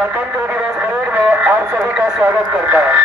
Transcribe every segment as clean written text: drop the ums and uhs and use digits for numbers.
गणतंत्र दिवस परेड में आप सभी का स्वागत करता है।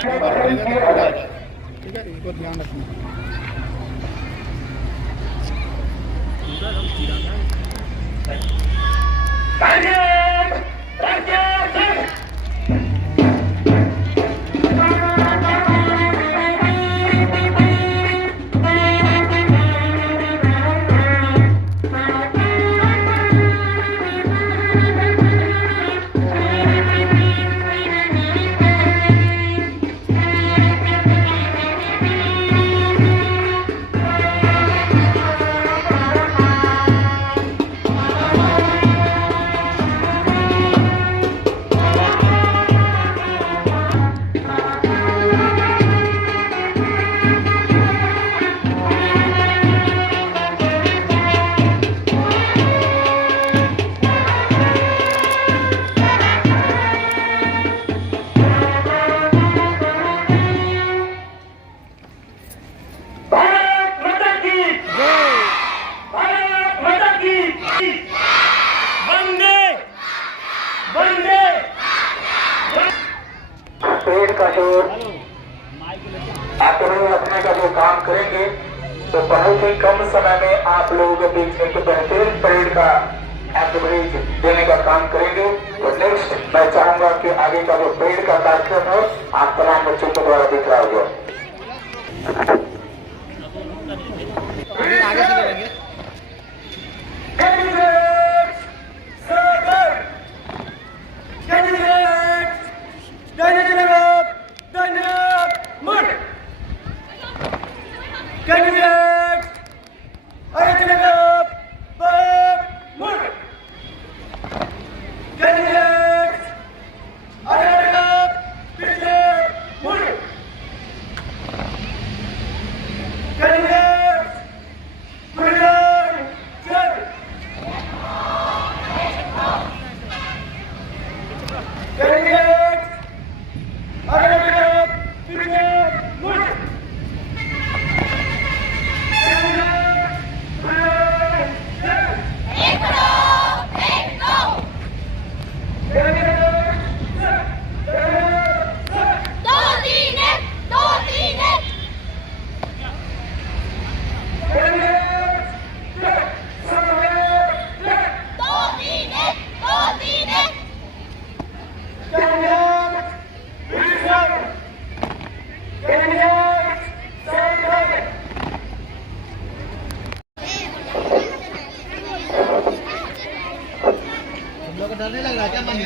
ठीक है, इनको ध्यान रखना। पेड़ का जो आक्रमण रखने का जो काम करेंगे तो बहुत ही कम समय में आप लोगों के बीच एक बेहतरीन परेड का एवरेज देने का काम करेंगे। तो नेक्स्ट मैं चाहूंगा कि आगे का जो परेड का कार्यक्रम है आप तमाम बच्चों के द्वारा दिख रहा होगा। आगे से लेंगे। डरने लग रहा है क्या मम्मी?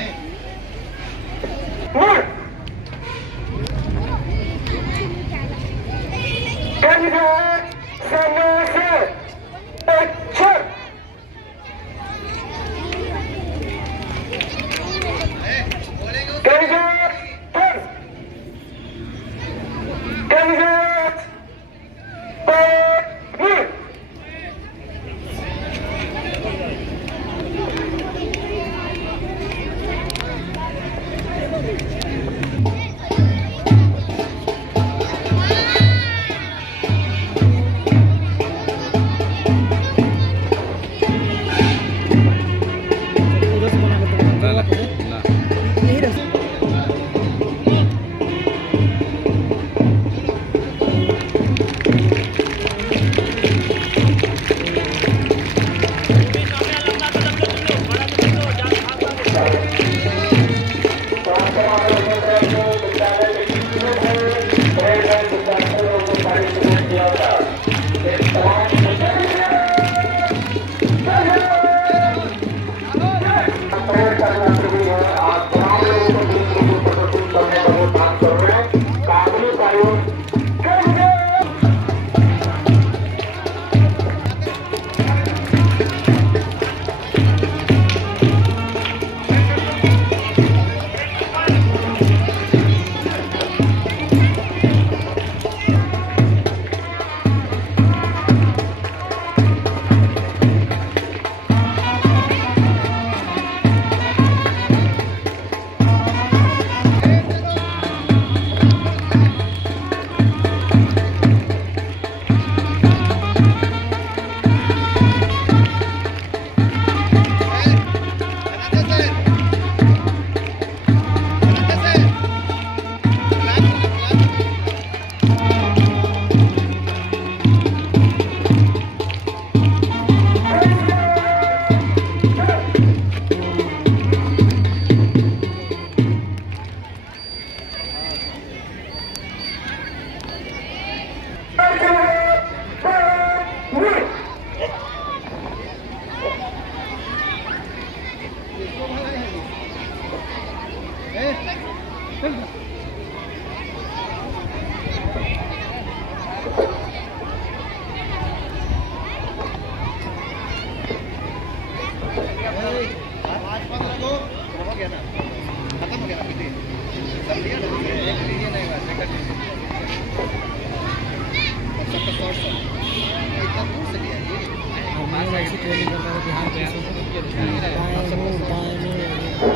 ट्रेनिंग करता है ध्यान पे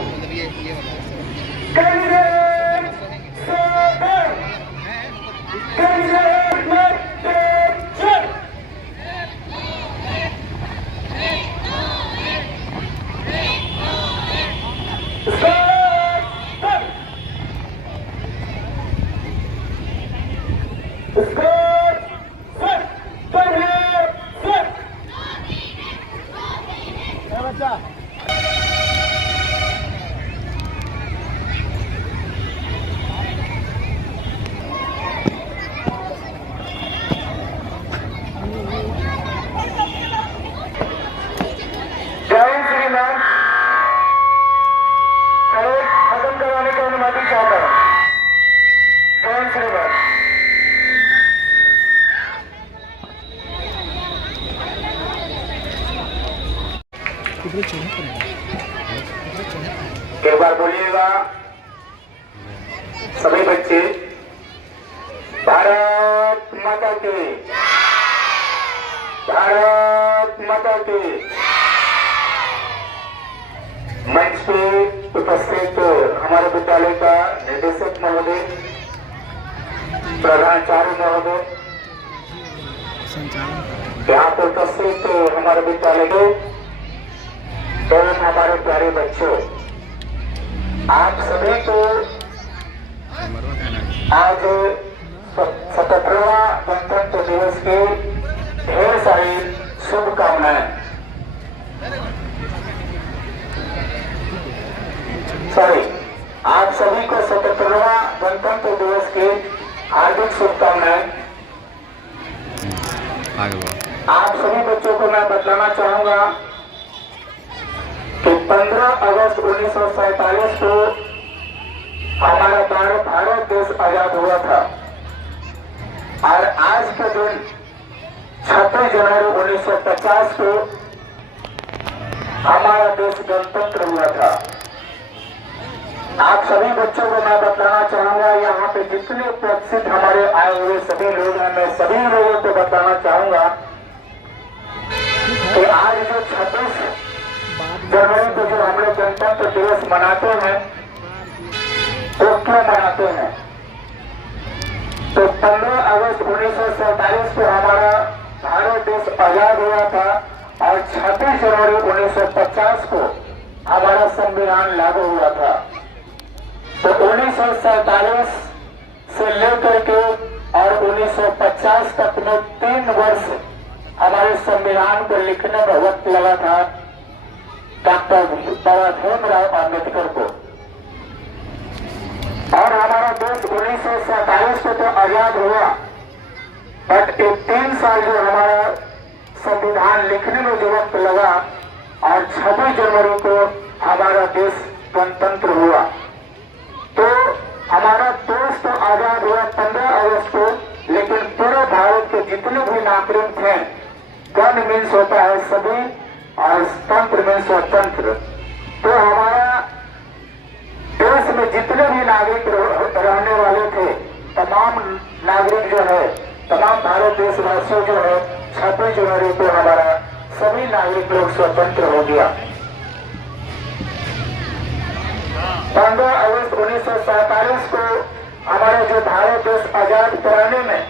मतलब ये होता है बच्चा जय श्रीमान खत्म करवाने की अनुमति चाहता हूँ। जय श्रीमान कितने चौहत्तर है एक बार बोलिएगा सभी बच्चे, भारत माता की, भारत माता की। मंच पे उपस्थित हमारे विद्यालय का निदेशक महोदय, प्रधानाचार्य महोदय, संचालन यहाँ पर उपस्थित हमारे विद्यालय के एवं हमारे प्यारे बच्चों, आप सभी को आज 77वां गणतंत्र दिवस की ढेर सारी शुभकामनाएं। आप सभी को 77वां गणतंत्र दिवस की हार्दिक शुभकामनाएं। आप सभी बच्चों को मैं बतलाना चाहूंगा कि 15 अगस्त 1947 को हमारा भारत देश आजाद हुआ था और आज के दिन 26 जनवरी 1950 को हमारा देश गणतंत्र हुआ था। आप सभी बच्चों को मैं बताना चाहूंगा, यहाँ पे जितने उपस्थित हमारे आए हुए सभी लोग हैं, मैं सभी लोगों को बताना चाहूंगा कि आज जो 26 जनवरी को जो हम लोग गणतंत्र दिवस मनाते हैं, वो क्यों मनाते हैं? तो 15 अगस्त 1947 को हमारा भारत देश आजाद हुआ था और 26 जनवरी 1950 को हमारा संविधान लागू हुआ था। तो 1947 से लेकर के और 1950 तक में 3 वर्ष हमारे संविधान को लिखने में वक्त लगा था डॉक्टर बाबा भीमराव अम्बेडकर को। और हमारा देश 1947 को तो आजाद हुआ, बट ये 3 साल जो हमारा संविधान लिखने में जो वक्त लगा और 26 जनवरी को हमारा देश गणतंत्र हुआ। तो हमारा देश तो आजाद हुआ 15 अगस्त को, लेकिन पूरे भारत के जितने भी नागरिक थे, गण मीन्स होता है सभी और तंत्र मीन्स स्वतंत्र। तो हमारा देश में जितने भी नागरिक रहने वाले थे, तमाम नागरिक जो है, तमाम भारत देशवासियों जो है, 26 जनवरी को हमारा सभी नागरिक लोग स्वतंत्र हो गया। 15 अगस्त 1947 को हमारे जो भारत देश आजाद कराने में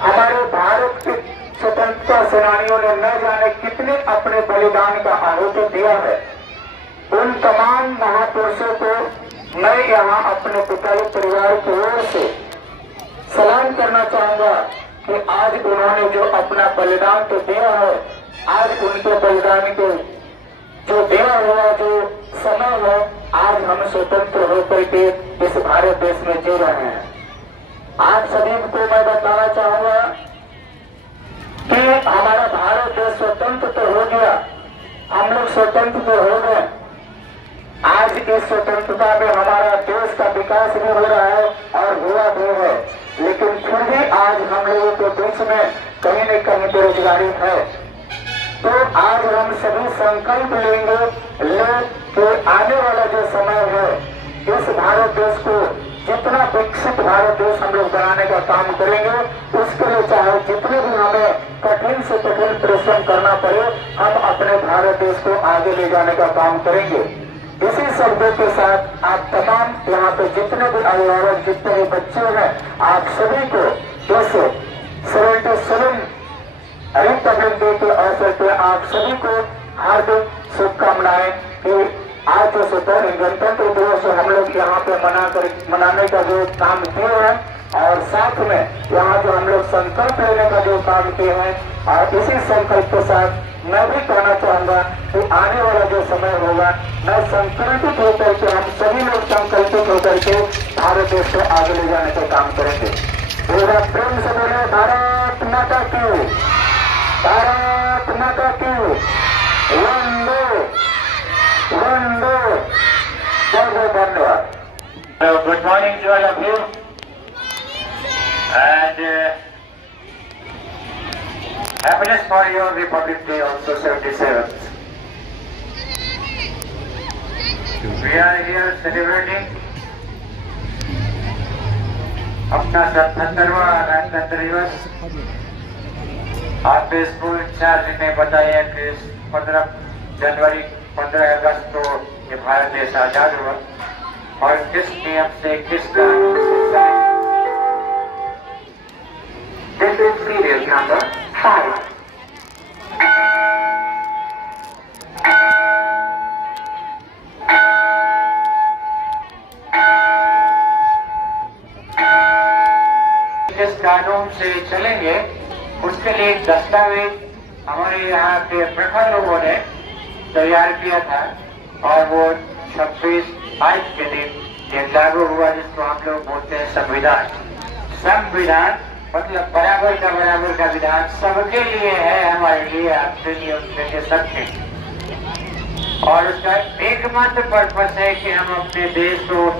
हमारे भारत के स्वतंत्रता सेनानियों ने न जाने कितने अपने बलिदान का आहुति दिया है। उन तमाम महापुरुषों को मैं यहाँ अपने पिताजी परिवार की ओर से सलाम करना चाहूंगा कि आज उन्होंने जो अपना बलिदान तो दिया है, आज उनके बलिदान को जो दिया हुआ जो समय है, आज हम स्वतंत्र होकर के इस भारत देश में जी रहे हैं। आप सभी को मैं बताना चाहूंगा कि हमारा भारत देश स्वतंत्र तो हो गया, हम लोग स्वतंत्र तो हो गए। आज इस स्वतंत्रता में हमारा देश का विकास भी हो रहा है और हुआ भी है, लेकिन फिर भी आज हम लोगों के बीच में कहीं न कहीं बेरोजगारी है। तो आज हम सभी संकल्प लेंगे कि आने वाला जो समय है, इस भारत देश को जितना विकसित भारत देश हम लोग बनाने का काम करेंगे, उसके लिए चाहे जितने भी हमें कठिन से कठिन परिश्रम करना पड़े, हम अपने भारत देश को आगे ले जाने का काम करेंगे। इसी शब्दों के साथ आप तमाम यहाँ पे जितने भी अभिभावक, जितने भी बच्चे हैं, आप सभी को इस 77 रिपब्लिक डे के अवसर पे आप सभी को हार्दिक शुभकामनाएं कि आज जो 17 गणतंत्र दिवस हम लोग यहाँ पे मनाने का जो काम किए हैं, और साथ में यहाँ जो हम लोग संकल्प लेने का जो काम किए हैं, और इसी संकल्प के साथ मैं भी कहना चाहूंगा कि आने वाला जो समय होगा, मैं संकल्पित होकर के हम सभी लोग संकल्पित होकर के भारत देश को आगे ले जाने का काम करेंगे। पूरा प्रेम से बोले भारत माता की, भारत माता की, वंदे वंदे, जय जय, धन्यवाद। Good morning to all of you, and happiness for your Republic Day also 77th. We are here celebrating अपना 77वां गणतंत्र दिवस। आपके स्कूल इंचार्ज ने बताया कि 15 जनवरी 15 अगस्त को ये भारत देश आजाद हुआ, और किस नियम से, किस कानून से। This is serial number 5. जिस कानून से चलेंगे उसके लिए एक दस्तावेज हमारे यहाँ के प्रखर लोगों ने तैयार किया था, और वो 26 आज के दिन ये लागू हुआ, जिसको हम लोग बोलते हैं संविधान। संविधान मतलब बराबर का विधान सबके लिए है, हमारे लिए, आपके लिए, उनके लिए, सबके। और उसका एकमात्र पर्पस है कि हम अपने देश को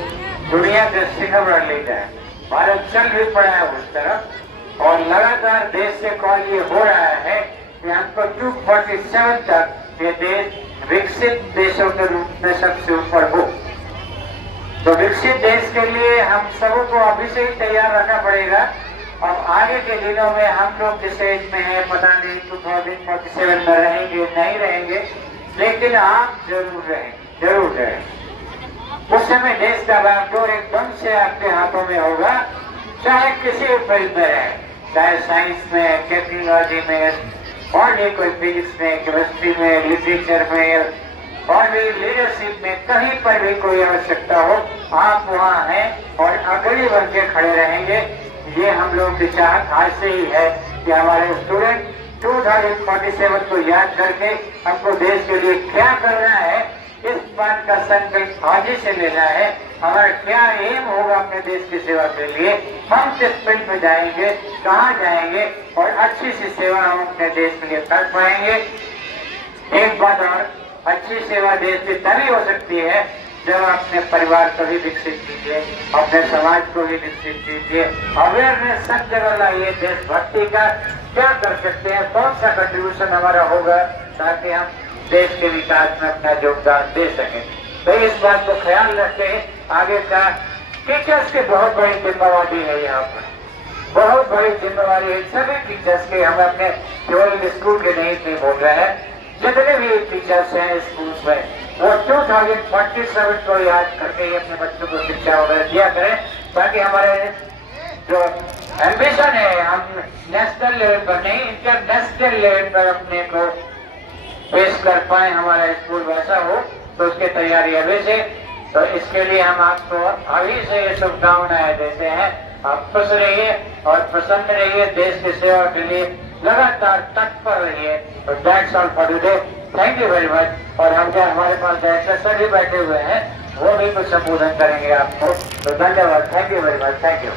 दुनिया के शिखर पर ले जाए। भारत चल भी पड़ा है उस तरफ, और लगातार देश से कॉल ये हो रहा है कि हमको 247 तक ये देश विकसित देशों के रूप में सबसे ऊपर हो। तो विकसित देश के लिए हम सबको अभी से ही तैयार रखना पड़ेगा। अब आगे के दिनों में हम लोग जिस एज में है, पता नहीं 2047 में रहेंगे नहीं रहेंगे, लेकिन आप जरूर रहें। उस समय देश का बागडोर एकदम से आपके हाथों में होगा, चाहे किसी फील्ड में रहे, चाहे साइंस में, टेक्नोलॉजी में, और भी कोई फिजिक्स में, केमिस्ट्री में, लिटरेचर में, और भी लीडरशिप में, कहीं पर भी कोई आवश्यकता हो, आप वहाँ हैं और अग्रणी बन के खड़े रहेंगे। ये हम लोग की चाहत आज से ही है कि हमारे स्टूडेंट 2047 को याद करके हमको देश के लिए क्या करना है, इस बात का संकल्प आज ही से लेना है। हमारा क्या एम होगा अपने देश की सेवा के लिए, हम किस फील्ड में जाएंगे, कहाँ जाएंगे, और अच्छी सी सेवा हम अपने देश के लिए कर पाएंगे। एक बात और, अच्छी सेवा देश की तभी हो सकती है जब अपने परिवार को भी विकसित कीजिए, अपने समाज को भी विकसित कीजिए, अवेयरनेस सब जगह लाइए, देशभक्ति का क्या कर सकते हैं, कौन सा कंट्रीब्यूशन हमारा होगा ताकि हम देश के विकास में अपना योगदान दे सकें। तो इस बात को ख्याल रखते हैं। आगे का टीचर्स की बहुत बड़ी जिम्मेवारी है, यहाँ पर बहुत बड़ी जिम्मेवारी है सभी टीचर्स के। हम अपने केवल स्कूल के नहीं बोल रहे हैं, जितने भी टीचर्स हैं स्कूल में, वो 2047 को याद करके अपने बच्चों को शिक्षा वगैरह दिया करें, ताकि हमारे जो एम्बिशन है हम नेशनल लेवल पर नहीं, इंटरनेशनल लेवल पर अपने को पेश कर पाए, हमारा स्कूल वैसा हो। तो उसकी तैयारी अभी से, तो इसके लिए हम आपको अभी से ये शुभकामनाएं देते हैं। आप खुश रहिए और प्रसन्न रहिए, देश की सेवा के लिए लगातार तत्पर रहिए। तो that's all for today, thank you very much. और हम क्या, हमारे पास डायरेक्टर सर भी बैठे हुए हैं, वो भी कुछ संबोधन करेंगे आपको। तो धन्यवाद, thank you very much, thank you.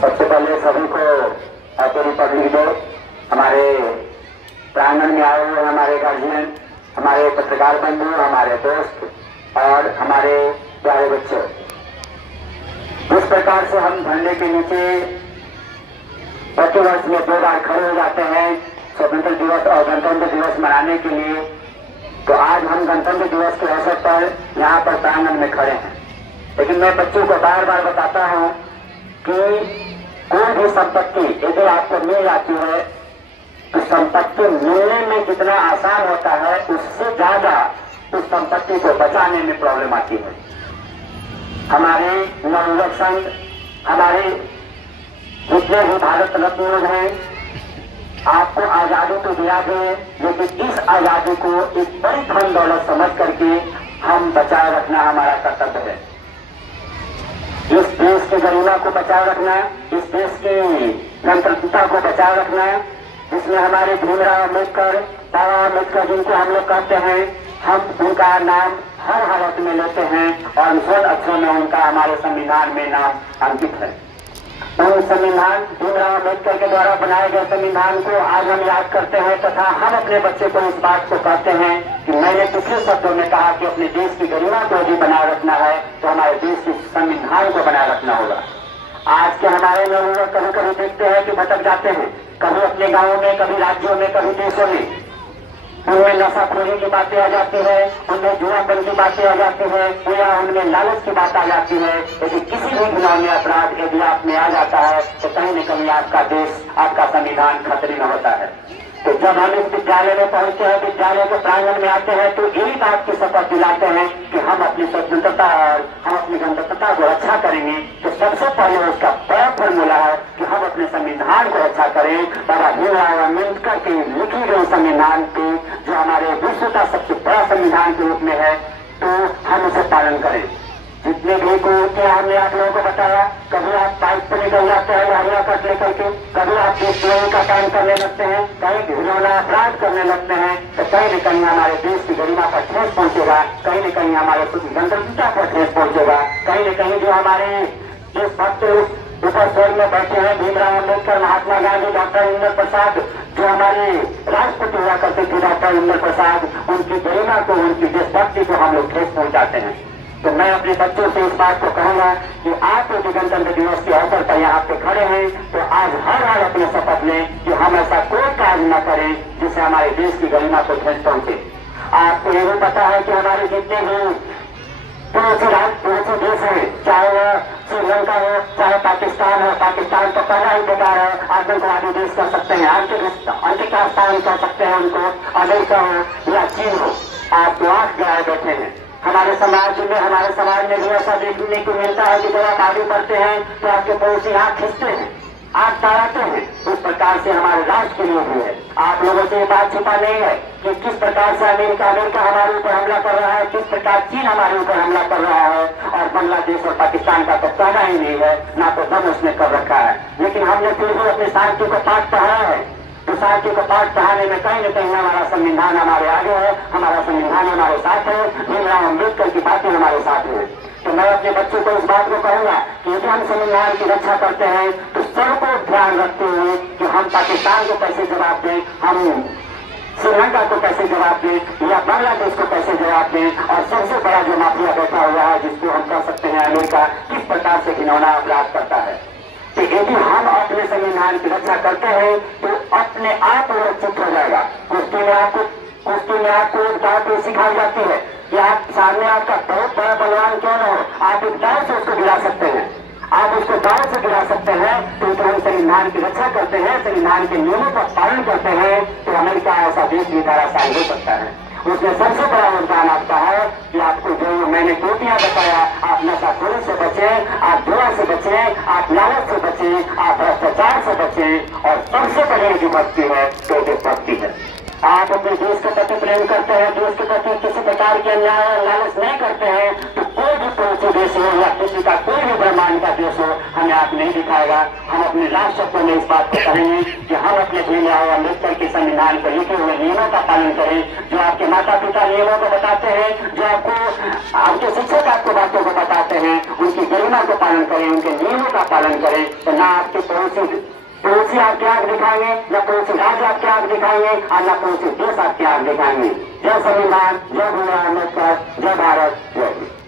सबसे पहले सभी को हैप्पी रिपब्लिक डे। हमारे प्रांगण में आए हुए हमारे गार्जियन, हमारे पत्रकार बंधु, हमारे दोस्त और हमारे प्यारे बच्चे, जिस प्रकार से हम झंडे के नीचे प्रतिवर्ष में 2 बार खड़े हो जाते हैं स्वतंत्र दिवस और गणतंत्र दिवस मनाने के लिए, तो आज हम गणतंत्र दिवस के अवसर पर यहाँ पर प्रांगण में खड़े हैं। लेकिन मैं बच्चों को बार बार बताता हूँ कि कोई भी संपत्ति यदि आपको मिल जाती है तो संपत्ति मिलने में जितना आसान होता है उससे ज्यादा उस संपत्ति को बचाने में प्रॉब्लम आती है। हमारे नवयुवक संघ, हमारे जितने भी भारत रत्न हैं, आपको आजादी तो दिया गया, लेकिन इस आजादी को एक बड़ी धन दौलत समझ करके हम बचाए रखना हमारा कर्तव्य है। इस देश की गरिमा को बचाए रखना, इस देश की गणतंत्रता को बचाए रखना, जिसमें हमारे भीमराव अम्बेडकर, बाबा अम्बेडकर जिनको हम लोग कहते हैं, हम उनका नाम हर हालत में लेते हैं और स्वर्ण अक्षरों में उनका हमारे संविधान में नाम अंकित है। उन संविधान भीमराव अम्बेडकर के द्वारा बनाए गए संविधान को आज हम याद करते हैं तथा हम अपने बच्चे को इस बात को कहते हैं कि मैंने पिछले शब्दों में कहा कि अपने देश की गरिमा को भी बनाए रखना है तो हमारे देश के संविधान को बनाए रखना होगा। आज के हमारे नवयुवक कभी कभी देखते हैं कि भटक जाते हैं, कभी अपने गाँवों में, कभी राज्यों में, कभी देशों में। उनमें नशाखोरी की बातें आ जाती है, उनमें जुआपन की बातें आ जाती है, या उनमें लालच की बात आ जाती है। यदि किसी भी घिनौने अपराध यदि आप में आ जाता है तो कहीं न कहीं आपका देश, आपका संविधान खतरे में होता है। तो जब हम इस विद्यालय में पहुंचते हैं, विद्यालय के प्रांगण में आते हैं तो यही बात की शपथ दिलाते हैं कि हम अपनी स्वतंत्रता और हम अपनी गणतंत्रता को रक्षा करेंगे। तो सबसे पहले उसका बड़ा फॉर्मूला है कि हम अपने संविधान को रक्षा करें। बाबा भीमराव अम्बेडकर की लिखी गई संविधान की, जो हमारे विश्व का सबसे बड़ा संविधान के रूप में है, तो हम उसे पालन करें। जितने भी कुरीतियां हमने आप लोगों को बताया, कभी आप बाइक पर निकल जाते हैं गाड़ियां कट लेकर के, कभी आप देशद्रोही का काम करने लगते हैं, कहीं घिनौना अपराध करने लगते हैं, तो कहीं न कहीं हमारे देश की गरिमा पर ठेस पहुंचेगा, कहीं न कहीं हमारे गणतंत्रता पर ठेस पहुंचेगा, कहीं न कहीं जो हमारे देशभक्त ऊपर स्वर्ग में बैठे हैं, भीमराव अम्बेडकर, महात्मा गांधी, डॉक्टर इंद्र प्रसाद, जो हमारे राष्ट्रपति हुआ करते थे डॉक्टर इंद्र प्रसाद, उनकी गरिमा को, उनकी देशभक्ति को हम लोग ठेस पहुंचाते हैं। तो मैं अपने बच्चों से इस बात को कहूंगा कि आप यदि गणतंत्र दिवस के अवसर पर यहाँ पे खड़े हैं तो आज हर हाल अपने शपथ लें कि हम ऐसा कोई कार्य न करें जिससे हमारे देश की गरिमा को ठेस पहुंचे। आपको ये भी पता है कि हमारे जितने भी पड़ोसी देश है, चाहे वह श्रीलंका हो, चाहे पाकिस्तान हो, पाकिस्तान तो पहला ही बेकार है, आतंकवादी देश कर सकते हैं, अंतिकास्तान कर सकते हैं उनको, अमेरिका हो या चीन हो, आप आंख गिराए बैठे हैं। हमारे समाज में भी ऐसा देखने को मिलता है कि जब आप आगे बढ़ते हैं तो आपके पड़ोसी आंख खींचते हैं, आंख ताड़ाते हैं। उस प्रकार से हमारे राष्ट्र के लिए भी है। आप लोगों से ये बात छिपा नहीं है कि किस प्रकार से अमेरिका हमारे ऊपर हमला कर रहा है, किस प्रकार चीन हमारे ऊपर हमला कर रहा है, और बांग्लादेश और पाकिस्तान का तो कहना ही नहीं है, ना तो दम उसने कर रखा है। लेकिन हमने फिर भी अपनी शांति को पाठ पढ़ाया है। तो शांति को पाठ पढ़ाने में कहीं न कहीं हमारा संविधान हमारे आगे है, हमारा संविधान हमारे साथ है, भीमराव अम्बेडकर की बातें हमारे साथ है। तो मैं अपने बच्चों को इस बात को कहूंगा कि यदि हम संविधान की रक्षा करते हैं तो सबको ध्यान रखते हुए कि हम पाकिस्तान को कैसे जवाब दें, हम श्रीलंका को कैसे जवाब दें, या बांग्लादेश को कैसे जवाब दें, और सबसे बड़ा जो माफिया बैठा हुआ है जिसको हम कह सकते हैं अमेरिका, किस प्रकार से घिनौना अपराध करता है। तो यदि हम अपने संविधान की रक्षा करते हैं तो अपने आप सुरक्षित हो जाएगा। कुश्ती में आपको एक बात सिखाई जाती है कि आप सामने आपका बहुत बड़ा बलवान क्यों न हो, आप एक दाव से उसको गिरा सकते हैं, आप उसको दाव से गिरा सकते हैं। तो हम संविधान की रक्षा करते हैं, संविधान के नियमों का पालन करते हैं, तो अमेरिका ऐसा देश भी धराशायी हो सकता है। उसमें सबसे बड़ा योगदान आपका है कि आपको जो मैंने कोटियां बताया, आप नशाखोरी से बचें, आप जुआ से बचें, आप लालच से बचें, आप भ्रष्टाचार से बचें, और सबसे बड़ी जो भक्ति है तो देशभक्ति है। आप अपने देश के प्रति प्रेम करते हैं, देश के प्रति किसी प्रकार के अन्याय और लालच नहीं करते हैं, तो कोई भी पड़ोसी देश हो या किसी का कोई भी ब्रह्मांड का देश हो हमें आप नहीं दिखाएगा। हम अपने राष्ट्र में इस बात को कहेंगे कि हम अपने भीमराव अम्बेडकर के संविधान पर लिखे हुए नियमों का पालन करें। जो आपके माता पिता नियमों को बताते हैं, जो आपके शिक्षक आपको बातों को बताते हैं, उनकी गरिमा को पालन करें, उनके नियमों का पालन करें। तो ना आपके पड़ोसी आपके आग दिखाएंगे, न पड़ोसी राज्य आपके आग दिखाएंगे, और न पड़ोसी देश आपके आग दिखाएंगे। जय संविधान, जय भीमराव अम्बेडकर, जय भारत, जय हिंद।